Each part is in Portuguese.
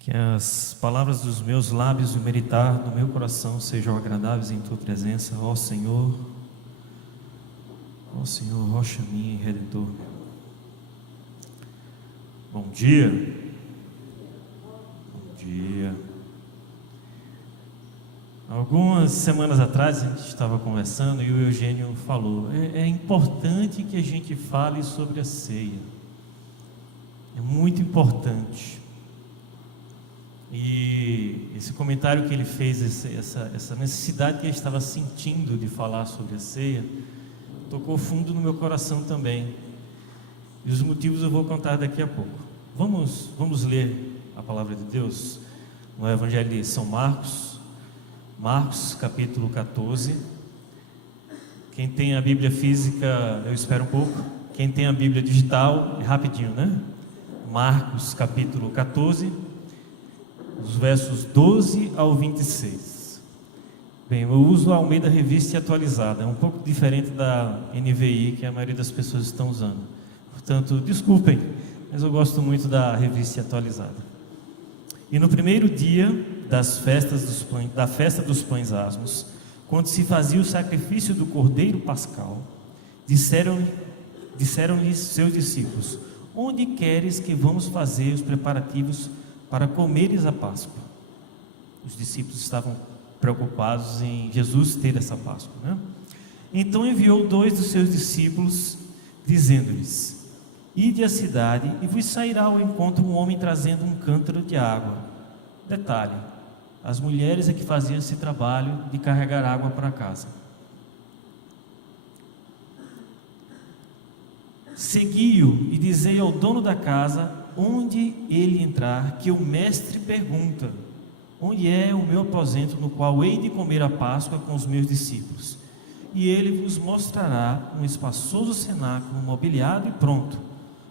Que as palavras dos meus lábios e o meditar do meu coração sejam agradáveis em Tua presença, ó Senhor, rocha minha e redentor meu. Bom dia. Bom dia. Algumas semanas atrás a gente estava conversando e o Eugênio falou: é importante que a gente fale sobre a ceia. É muito importante. E esse comentário que ele fez, essa necessidade que ele estava sentindo de falar sobre a ceia, tocou fundo no meu coração também. E os motivos eu vou contar daqui a pouco. Vamos ler a palavra de Deus no Evangelho de São Marcos, capítulo 14. Quem tem a Bíblia física, eu espero um pouco. Quem tem a Bíblia digital, é rapidinho, né? Marcos, capítulo 14. Os versos 12 ao 26. Bem, eu uso a Almeida Revista Atualizada, é um pouco diferente da NVI que a maioria das pessoas estão usando. Portanto, desculpem, mas eu gosto muito da Revista Atualizada. E no primeiro dia da festa dos pães asmos, quando se fazia o sacrifício do cordeiro pascal, disseram-lhe seus discípulos: onde queres que vamos fazer os preparativos para comeres a Páscoa? Os discípulos estavam preocupados em Jesus ter essa Páscoa, né? Então enviou 2 dos seus discípulos, dizendo-lhes: ide à cidade e vos sairá ao encontro um homem trazendo um cântaro de água. Detalhe: as mulheres é que faziam esse trabalho de carregar água para casa. Segui-o e dizei ao dono da casa: onde ele entrar, que o mestre pergunta: onde é o meu aposento no qual hei de comer a Páscoa com os meus discípulos? E ele vos mostrará um espaçoso cenáculo mobiliado e pronto.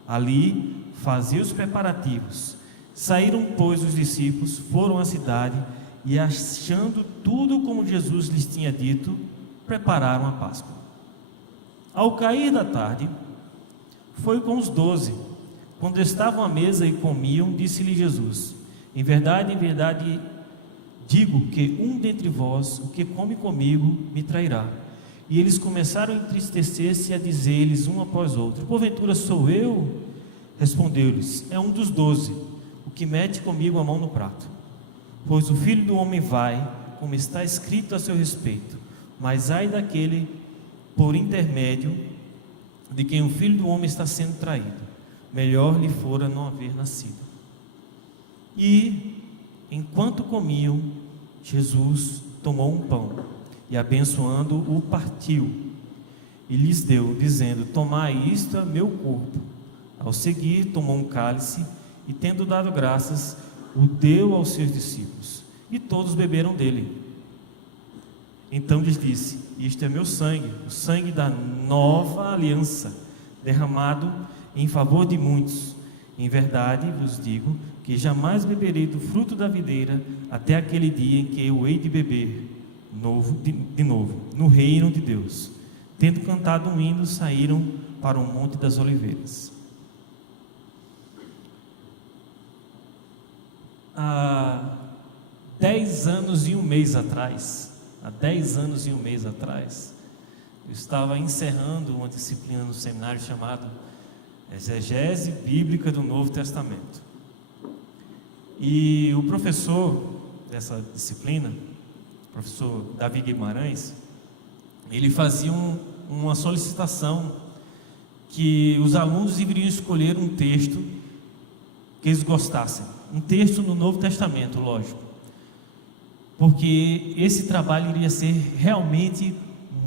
Ali fazia os preparativos. Saíram, pois, os discípulos, foram à cidade e, achando tudo como Jesus lhes tinha dito, prepararam a Páscoa. Ao cair da tarde, foi com os 12. Quando estavam à mesa e comiam, disse-lhe Jesus: em verdade, digo que um dentre vós, o que come comigo, me trairá. E eles começaram a entristecer-se e a dizer-lhes um após outro: porventura sou eu? Respondeu-lhes: é um dos 12, o que mete comigo a mão no prato. Pois o Filho do Homem vai, como está escrito a seu respeito, mas ai daquele por intermédio de quem o Filho do Homem está sendo traído. Melhor lhe fora não haver nascido. E, enquanto comiam, Jesus tomou um pão e, abençoando-o, o partiu e lhes deu, dizendo: tomai, isto é meu corpo. Ao seguir, tomou um cálice e, tendo dado graças, o deu aos seus discípulos, e todos beberam dele. Então lhes disse: isto é meu sangue, o sangue da nova aliança, derramado em favor de muitos. Em verdade vos digo que jamais beberei do fruto da videira até aquele dia em que eu hei de beber de novo no reino de Deus. Tendo cantado um hino, saíram para o Monte das Oliveiras. Há 10 anos e um mês atrás, eu estava encerrando uma disciplina no seminário chamado Exegese Bíblica do Novo Testamento. E o professor dessa disciplina, o professor Davi Guimarães, ele fazia uma solicitação que os alunos deveriam escolher um texto que eles gostassem, um texto no Novo Testamento, lógico, porque esse trabalho iria ser realmente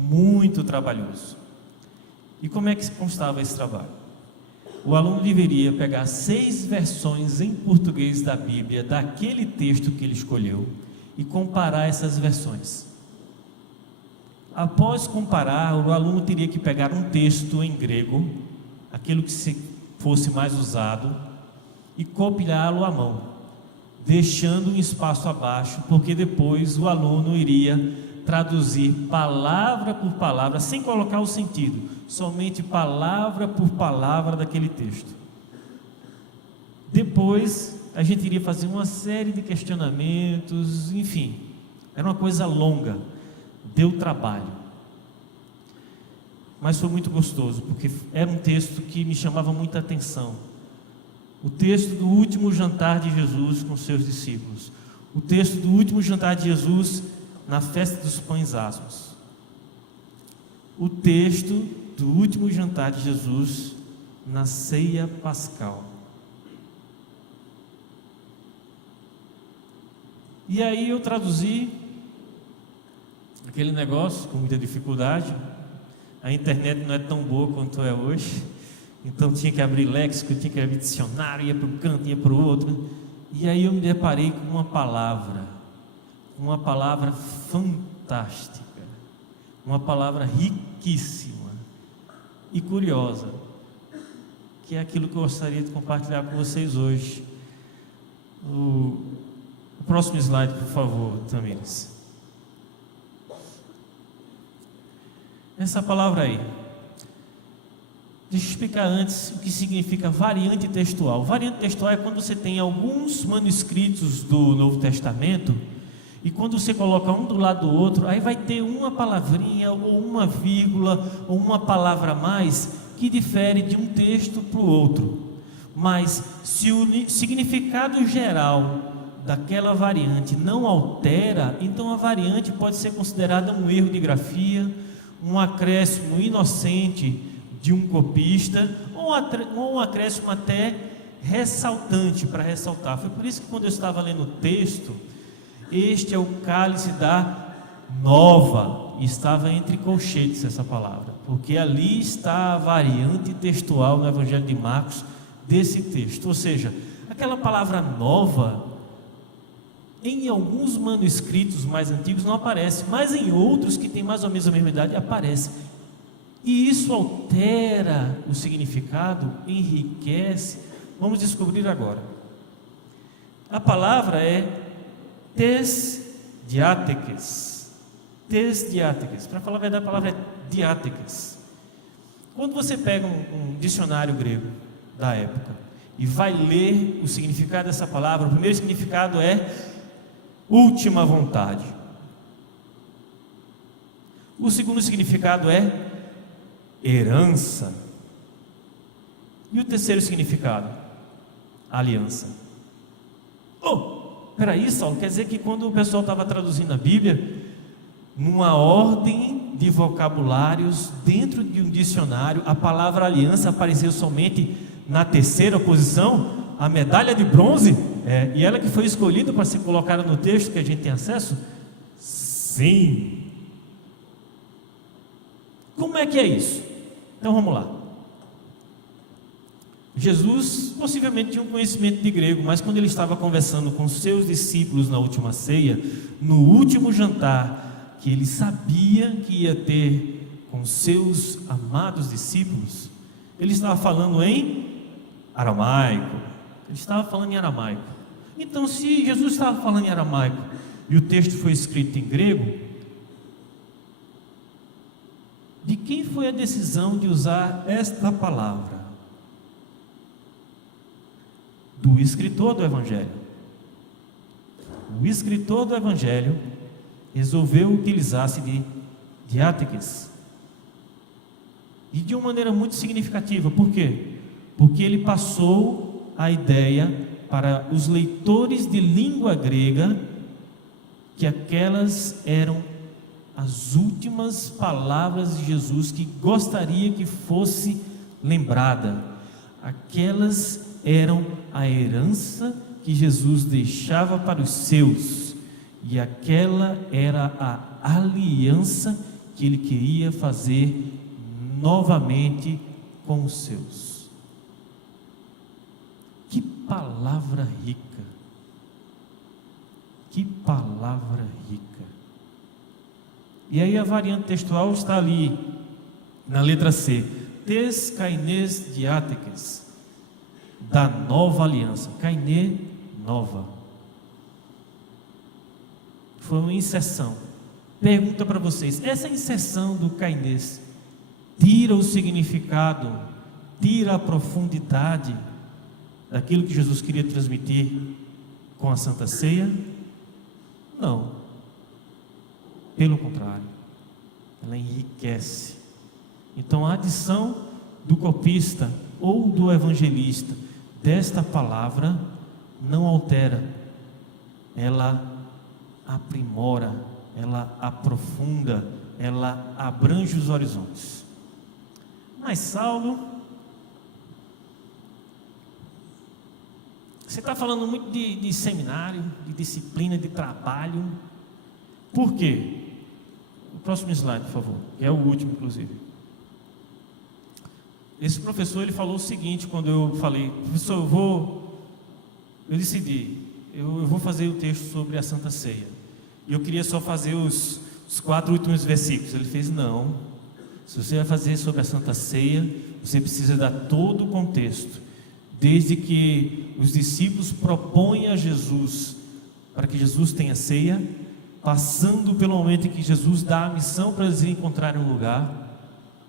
muito trabalhoso. E como é que constava esse trabalho? O aluno deveria pegar 6 versões em português da Bíblia, daquele texto que ele escolheu, e comparar essas versões. Após comparar, o aluno teria que pegar um texto em grego, aquilo que fosse mais usado, e copiá-lo à mão, deixando um espaço abaixo, porque depois o aluno iria traduzir palavra por palavra, sem colocar o sentido, somente palavra por palavra daquele texto. Depois a gente iria fazer uma série de questionamentos, enfim, era uma coisa longa, deu trabalho, mas foi muito gostoso, porque era um texto que me chamava muita atenção. O texto do último jantar de Jesus com seus discípulos, o texto do último jantar de Jesus na festa dos pães asmos, o texto do último jantar de Jesus na ceia pascal. E aí eu traduzi aquele negócio com muita dificuldade. A internet não é tão boa quanto é hoje, então tinha que abrir léxico, tinha que abrir dicionário, ia para um canto, ia para o outro. E aí eu me deparei com uma palavra fantástica, uma palavra riquíssima e curiosa, que é aquilo que eu gostaria de compartilhar com vocês hoje. O próximo slide, por favor, Tamires. Essa palavra aí, deixa eu explicar antes o que significa variante textual. Variante textual é quando você tem alguns manuscritos do Novo Testamento, e quando você coloca um do lado do outro, aí vai ter uma palavrinha, ou uma vírgula, ou uma palavra a mais, que difere de um texto para o outro. Mas se o significado geral daquela variante não altera, então a variante pode ser considerada um erro de grafia, um acréscimo inocente de um copista, ou um acréscimo até ressaltante, para ressaltar. Foi por isso que quando eu estava lendo o texto, este é o cálice da nova, estava entre colchetes essa palavra, porque ali está a variante textual no Evangelho de Marcos desse texto. Ou seja, aquela palavra nova, em alguns manuscritos mais antigos não aparece, mas em outros que têm mais ou menos a mesma idade aparece. E isso altera o significado, enriquece. Vamos descobrir agora. A palavra é tesdiáteques. Tesdiáteques. Para falar a verdade, a palavra é diáteques. Quando você pega um dicionário grego da época e vai ler o significado dessa palavra, o primeiro significado é última vontade. O segundo significado é herança. E o terceiro significado? Aliança. Peraí, Saulo, quer dizer que quando o pessoal estava traduzindo a Bíblia, numa ordem de vocabulários dentro de um dicionário, a palavra aliança apareceu somente na terceira posição, a medalha de bronze, e ela que foi escolhida para ser colocada no texto que a gente tem acesso? Sim. Como é que é isso? Então vamos lá. Jesus possivelmente tinha um conhecimento de grego, mas quando ele estava conversando com seus discípulos na última ceia, no último jantar que ele sabia que ia ter com seus amados discípulos, ele estava falando em aramaico. Ele estava falando em aramaico. Então, se Jesus estava falando em aramaico e o texto foi escrito em grego, de quem foi a decisão de usar esta palavra? Do escritor do Evangelho. O escritor do Evangelho resolveu utilizar-se de diáteques, e de uma maneira muito significativa. Por quê? Porque ele passou a ideia para os leitores de língua grega que aquelas eram as últimas palavras de Jesus que gostaria que fosse lembrada. Aquelas eram a herança que Jesus deixava para os seus, e aquela era a aliança que ele queria fazer novamente com os seus. Que palavra rica! Que palavra rica! E aí a variante textual está ali na letra C, tes kaines diáteques, da nova aliança. Kaine, nova. Foi uma inserção. Pergunta para vocês, essa inserção do kaines tira o significado, tira a profundidade daquilo que Jesus queria transmitir com a Santa Ceia? Não. Pelo contrário, ela enriquece. Então a adição do copista ou do evangelista desta palavra não altera, ela aprimora, ela aprofunda, ela abrange os horizontes. Mas Saulo, você está falando muito de seminário, de disciplina, de trabalho. Por quê? O próximo slide, por favor, que é o último, inclusive. Esse professor, ele falou o seguinte, quando eu falei: professor, eu decidi, eu vou fazer o texto sobre a Santa Ceia, e eu queria só fazer os 4 últimos versículos. Ele fez: não, se você vai fazer sobre a Santa Ceia, você precisa dar todo o contexto, desde que os discípulos propõem a Jesus, para que Jesus tenha ceia, passando pelo momento em que Jesus dá a missão para eles encontrarem um lugar,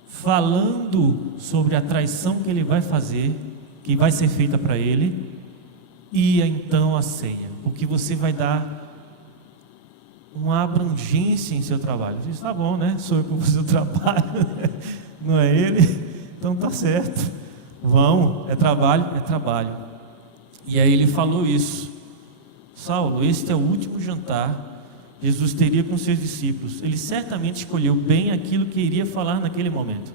falando sobre a traição que ele vai fazer, que vai ser feita para ele, e então a ceia, porque você vai dar uma abrangência em seu trabalho. Eu disse: tá bom, né? Sou eu que vou fazer o trabalho, não é ele? Então tá certo, vamos, é trabalho, é trabalho. E aí ele falou isso: Saulo, este é o último jantar Jesus teria com seus discípulos. Ele certamente escolheu bem aquilo que iria falar naquele momento.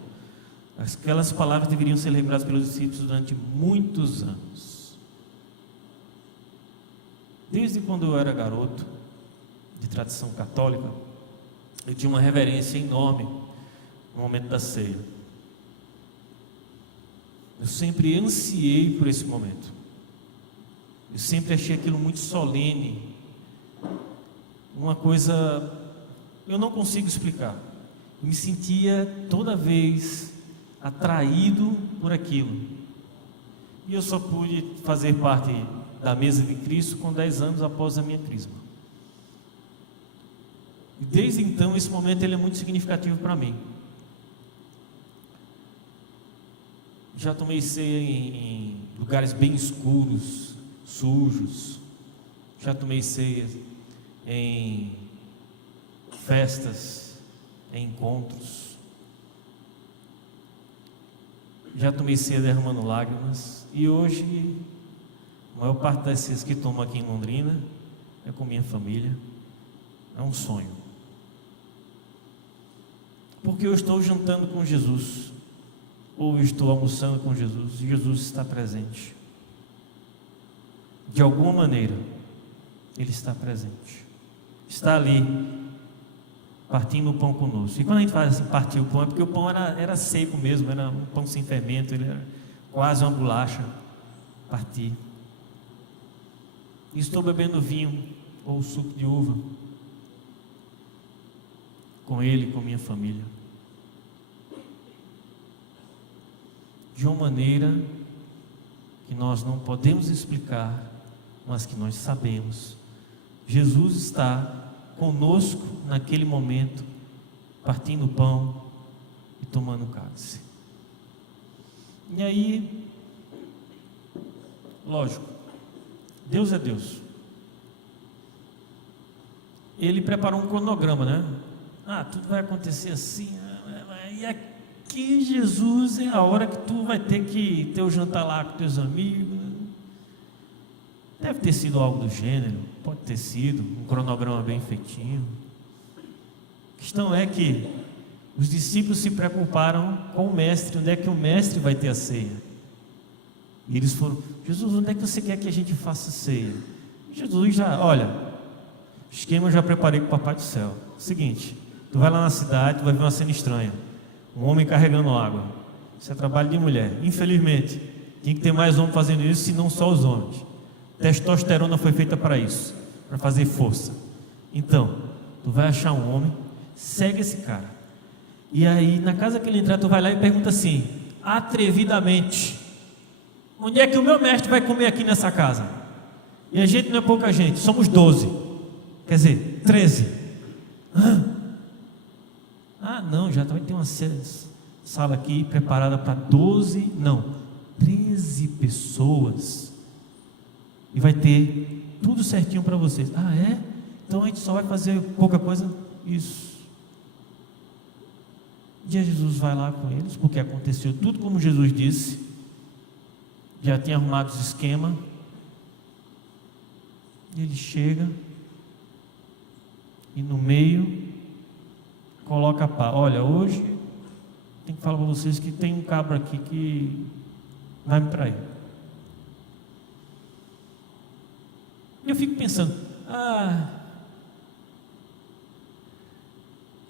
Aquelas palavras deveriam ser lembradas pelos discípulos durante muitos anos. Desde quando eu era garoto, de tradição católica, eu tinha uma reverência enorme no momento da ceia. Eu sempre ansiei por esse momento. Eu sempre achei aquilo muito solene, uma coisa, eu não consigo explicar. Eu me sentia toda vez atraído por aquilo. E eu só pude fazer parte da mesa de Cristo com 10 anos após a minha crisma. E desde então esse momento ele é muito significativo para mim. Já tomei ceia em lugares bem escuros, sujos. Já tomei ceia em festas, em encontros. Já tomei ceia derramando lágrimas. E hoje, a maior parte das ceias que tomo aqui em Londrina é com minha família. É um sonho. Porque eu estou jantando com Jesus, ou eu estou almoçando com Jesus, e Jesus está presente. De alguma maneira, Ele está presente. Está ali, partindo o pão conosco. E quando a gente faz assim, partir o pão, é porque o pão era seco mesmo, era um pão sem fermento, ele era quase uma bolacha. Partir. E estou bebendo vinho, ou suco de uva, com ele, com minha família. De uma maneira que nós não podemos explicar, mas que nós sabemos. Jesus está conosco naquele momento, partindo o pão e tomando o cálice. E aí, lógico, Deus é Deus. Ele preparou um cronograma, né? Tudo vai acontecer assim. E aqui, Jesus, é a hora que tu vai ter que ter o jantar lá com teus amigos. Deve ter sido algo do gênero, pode ter sido um cronograma bem feitinho. A questão é que os discípulos se preocuparam com o mestre, onde é que o mestre vai ter a ceia. E eles foram: Jesus, onde é que você quer que a gente faça ceia? Jesus olha, o esquema eu já preparei com o Papai do Céu. Seguinte, tu vai lá na cidade, tu vai ver uma cena estranha, um homem carregando água. Isso é trabalho de mulher. Infelizmente, tinha que ter mais homem fazendo isso, senão só os homens. Testosterona foi feita para isso, para fazer força. Então, tu vai achar um homem, segue esse cara. E aí, na casa que ele entrar, tu vai lá e pergunta assim, atrevidamente: onde é que o meu mestre vai comer aqui nessa casa? E a gente não é pouca gente, somos 12. Quer dizer, 13. Não, já vai ter uma sala aqui preparada para 13 pessoas. e vai ter tudo certinho para vocês. Ah, é? Então a gente só vai fazer pouca coisa? Isso. Um dia Jesus vai lá com eles, porque aconteceu tudo como Jesus disse, já tinha arrumado os esquemas. Ele chega e no meio coloca a pá. Olha, hoje tem que falar para vocês que tem um cabra aqui que vai me trair. Eu fico pensando,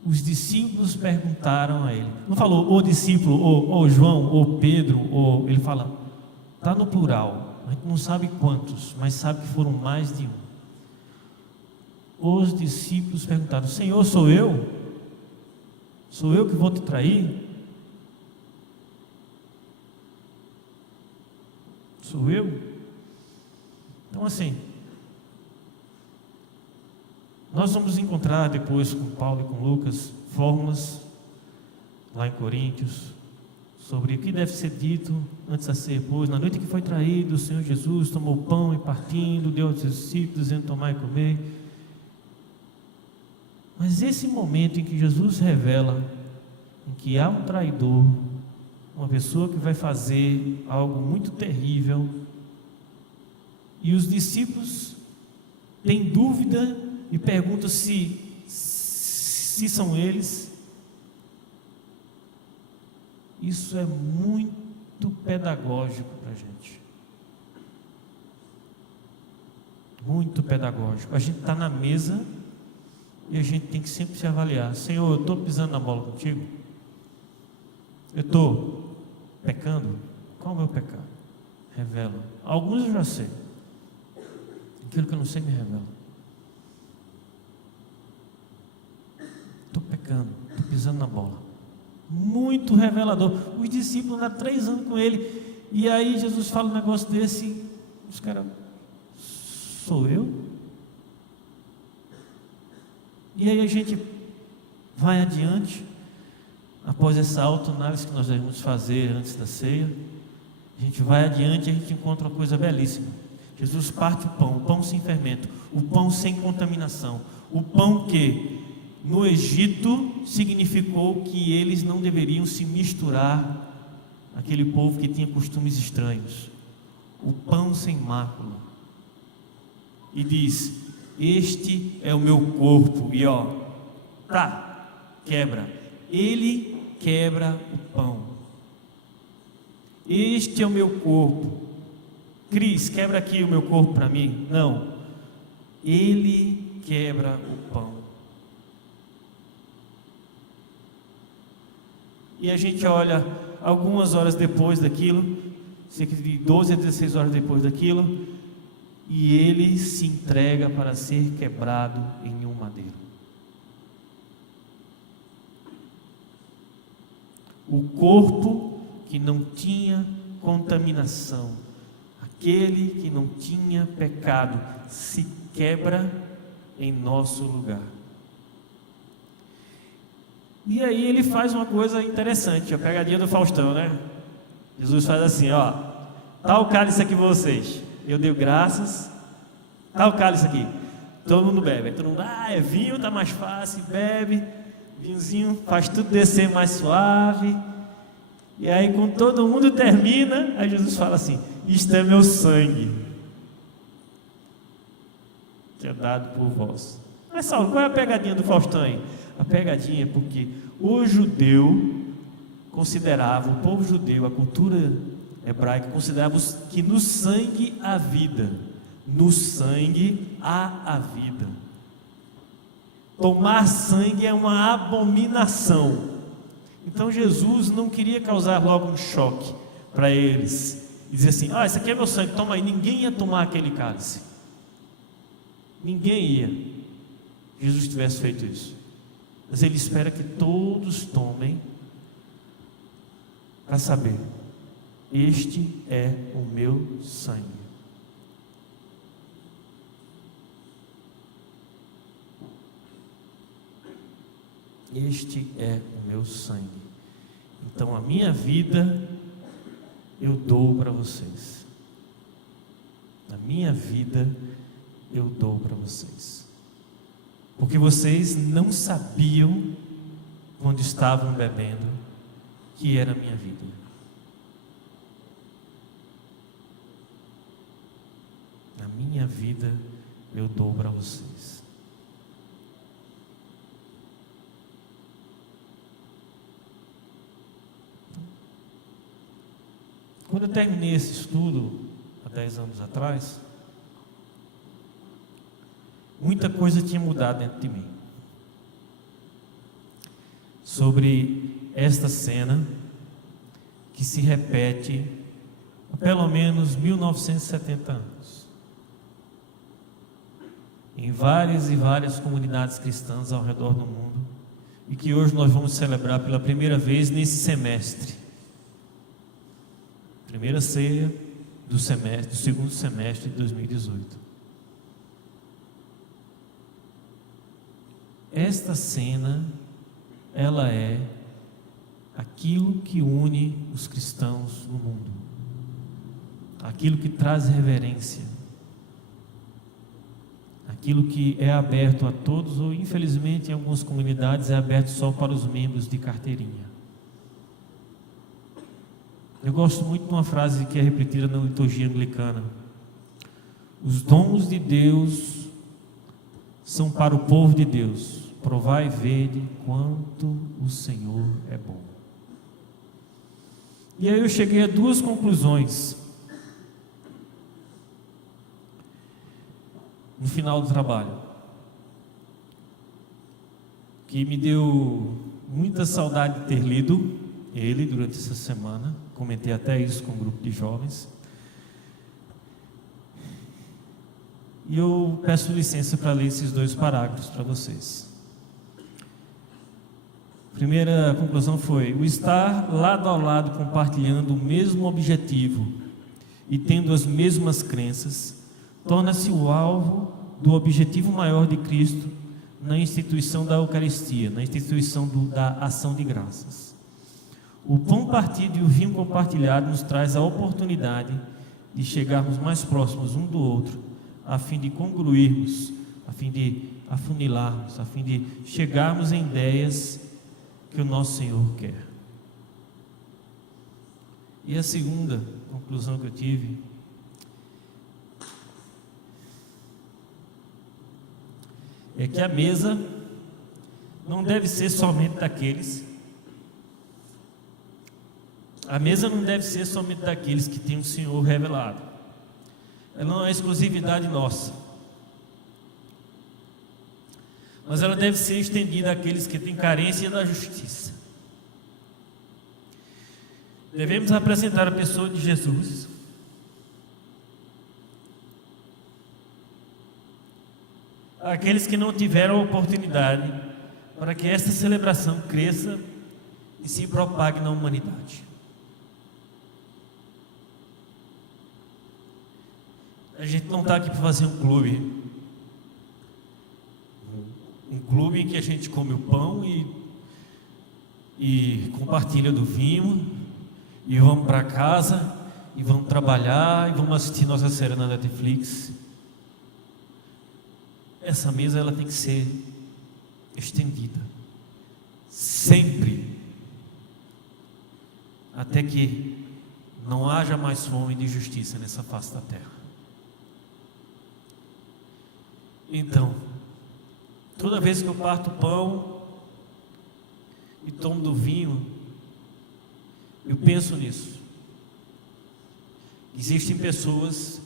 os discípulos perguntaram a ele. Não falou o discípulo, ou João, ou Pedro, ou ele fala, está no plural. A gente não sabe quantos, mas sabe que foram mais de um. Os discípulos perguntaram: Senhor, sou eu? Sou eu que vou te trair? Sou eu? Então assim, nós vamos encontrar depois com Paulo e com Lucas fórmulas lá em Coríntios sobre o que deve ser dito antes da ceia. Pois na noite que foi traído, o Senhor Jesus tomou o pão e partindo, deu aos discípulos, dizendo: tomai e comer. Mas esse momento em que Jesus revela em que há um traidor, uma pessoa que vai fazer algo muito terrível, e os discípulos têm dúvida e perguntam se são eles. Isso é muito pedagógico para a gente. Muito pedagógico. A gente está na mesa e a gente tem que sempre se avaliar. Senhor, eu estou pisando na bola contigo? Eu estou pecando? Qual é o meu pecado? Revela. Alguns eu já sei. Aquilo que eu não sei me revela. Estou pecando, estou pisando na bola. Muito revelador. Os discípulos há 3 anos com ele, e aí Jesus fala um negócio desse, os caras, sou eu? E aí a gente vai adiante, após essa autoanálise que nós devemos fazer antes da ceia, a gente vai adiante e a gente encontra uma coisa belíssima. Jesus parte o pão sem fermento, o pão sem contaminação, o pão que no Egito significou que eles não deveriam se misturar, aquele povo que tinha costumes estranhos, o pão sem mácula, e diz: este é o meu corpo, e quebra, ele quebra o pão, este é o meu corpo. Cris, quebra aqui o meu corpo para mim. Não, ele quebra o pão. E a gente olha algumas horas depois daquilo, cerca de 12 a 16 horas depois daquilo, e ele se entrega para ser quebrado em um madeiro. O corpo que não tinha contaminação, aquele que não tinha pecado, se quebra em nosso lugar. E aí ele faz uma coisa interessante, a pegadinha do Faustão, né? Jesus faz assim: tá o cálice aqui vocês, eu dei graças, tá o cálice aqui, todo mundo bebe. Aí todo mundo, é vinho, tá mais fácil, bebe, vinhozinho faz tudo descer mais suave. E aí quando todo mundo termina, aí Jesus fala assim: isto é meu sangue, que é dado por vós. Mas Saulo, qual é a pegadinha do Faustão aí? A pegadinha é porque o judeu considerava, o povo judeu, a cultura hebraica considerava que no sangue há vida. No sangue há a vida. Tomar sangue é uma abominação. Então Jesus não queria causar logo um choque para eles e dizer assim: esse aqui é meu sangue, toma aí. Ninguém ia tomar aquele cálice. Ninguém ia. Jesus tivesse feito isso. Mas ele espera que todos tomem, para saber: este é o meu sangue. Este é o meu sangue. Então a minha vida eu dou para vocês. A minha vida eu dou para vocês. Porque vocês não sabiam, quando estavam bebendo, que era a minha vida. A minha vida eu dou para vocês. Quando eu terminei esse estudo, há 10 anos atrás, muita coisa tinha mudado dentro de mim. Sobre esta cena que se repete há pelo menos 1970 anos. Em várias e várias comunidades cristãs ao redor do mundo, e que hoje nós vamos celebrar pela primeira vez nesse semestre. Primeira ceia do segundo semestre de 2018. Esta cena, ela é aquilo que une os cristãos no mundo, aquilo que traz reverência, aquilo que é aberto a todos, ou infelizmente em algumas comunidades é aberto só para os membros de carteirinha. Eu gosto muito de uma frase que é repetida na liturgia anglicana: os dons de Deus são para o povo de Deus, provai e vede quanto o Senhor é bom. E aí eu cheguei a duas conclusões no final do trabalho, que me deu muita saudade de ter lido ele durante essa semana. Comentei até isso com um grupo de jovens. E eu peço licença para ler esses dois parágrafos para vocês. Primeira conclusão foi: o estar lado a lado compartilhando o mesmo objetivo e tendo as mesmas crenças torna-se o alvo do objetivo maior de Cristo na instituição da Eucaristia, na instituição da ação de graças. O pão partido e o vinho compartilhado nos traz a oportunidade de chegarmos mais próximos um do outro, a fim de congruirmos, a fim de afunilarmos, a fim de chegarmos em ideias que o nosso Senhor quer. E a segunda conclusão que eu tive é que a mesa não deve ser somente daqueles. A mesa não deve ser somente daqueles que têm o Senhor revelado. Ela não é exclusividade nossa, mas ela deve ser estendida àqueles que têm carência da justiça. Devemos apresentar a pessoa de Jesus àqueles que não tiveram a oportunidade, para que esta celebração cresça e se propague na humanidade. A gente não está aqui para fazer um clube em que a gente come o pão e compartilha do vinho, e vamos para casa, e vamos trabalhar, e vamos assistir nossa série na Netflix. Essa mesa ela tem que ser estendida, sempre, até que não haja mais fome de justiça nessa face da terra. Então, toda vez que eu parto o pão e tomo do vinho, eu penso nisso. Existem pessoas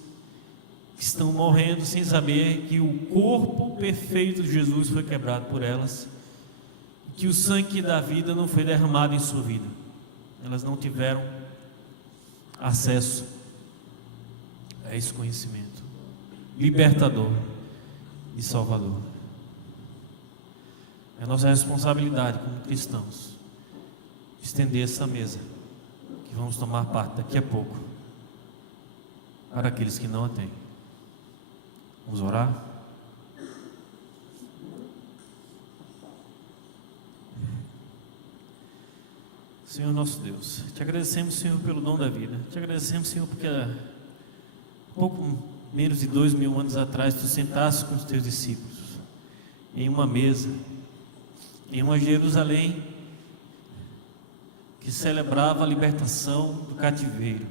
que estão morrendo sem saber que o corpo perfeito de Jesus foi quebrado por elas, que o sangue da vida não foi derramado em sua vida. Elas não tiveram acesso a esse conhecimento libertador e salvador. É nossa responsabilidade como cristãos estender essa mesa que vamos tomar parte daqui a pouco para aqueles que não a têm. Vamos orar? Senhor nosso Deus, te agradecemos, Senhor, pelo dom da vida. Te agradecemos, Senhor, porque há pouco menos de 2000 anos atrás, tu sentaste com os teus discípulos em uma mesa, em uma Jerusalém que celebrava a libertação do cativeiro.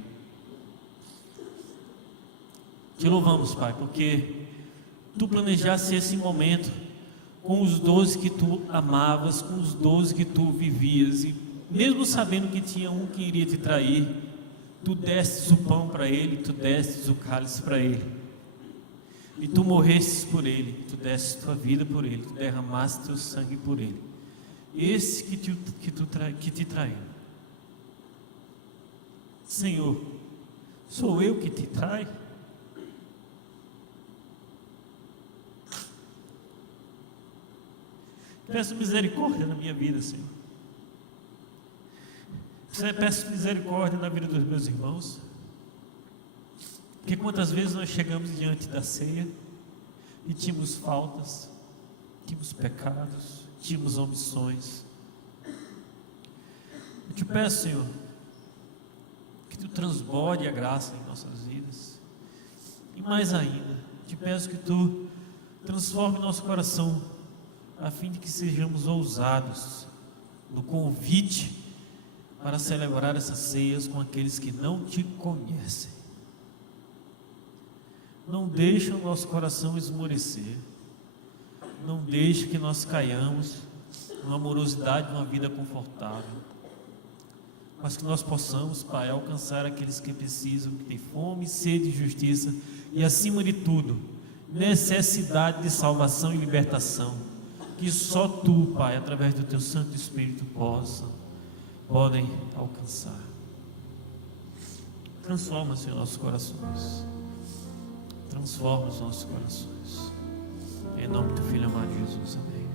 Te louvamos, Pai, porque tu planejaste esse momento com os 12 que tu amavas, com os 12 que tu vivias, e mesmo sabendo que tinha um que iria te trair, tu destes o pão para ele, tu destes o cálice para ele, e tu morrestes por ele, tu destes tua vida por ele, tu derramaste teu sangue por ele, esse que te traiu. Senhor, sou eu que te traio? Peço misericórdia na minha vida, Senhor. Peço misericórdia na vida dos meus irmãos. Porque quantas vezes nós chegamos diante da ceia e tínhamos faltas, tínhamos pecados, tínhamos omissões. Eu te peço, Senhor, que tu transborde a graça em nossas vidas. E mais ainda, te peço que tu transforme nosso coração, a fim de que sejamos ousados no convite para celebrar essas ceias com aqueles que não te conhecem. Não deixe o nosso coração esmorecer, não deixe que nós caiamos numa morosidade de uma vida confortável, mas que nós possamos, Pai, alcançar aqueles que precisam, que têm fome, sede e justiça, e acima de tudo, necessidade de salvação e libertação, que só tu, Pai, através do teu Santo Espírito podem alcançar. Transforma, Senhor, nossos corações. Transforma os nossos corações. Em nome do Filho amado Jesus, amém.